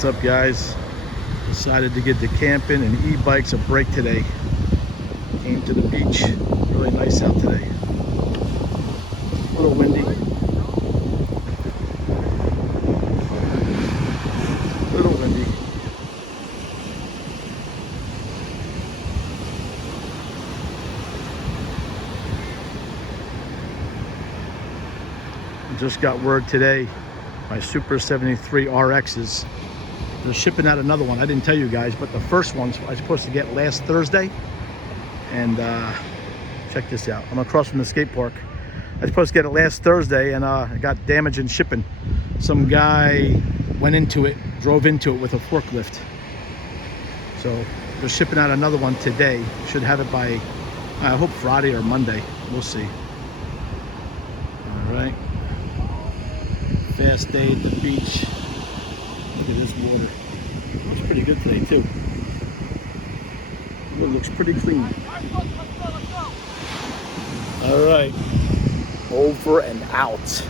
What's up, guys? Decided to give the camping and e-bikes a break today. Came to the beach. Really nice out today. A little windy. A little windy. Just got word today, my Super 73 RXs. They're shipping out another one. I didn't tell you guys, but the first one I was supposed to get last Thursday. And check this out. I'm across from the skate park. I was supposed to get it last Thursday, and it got damaged in shipping. Some guy went into it, drove into it with a forklift. So they're shipping out another one today. Should have it by, I hope, Friday or Monday. We'll see. All right. Fast day at the beach. Look at this water. Looks pretty good today too. It looks pretty clean. All right. Over and out.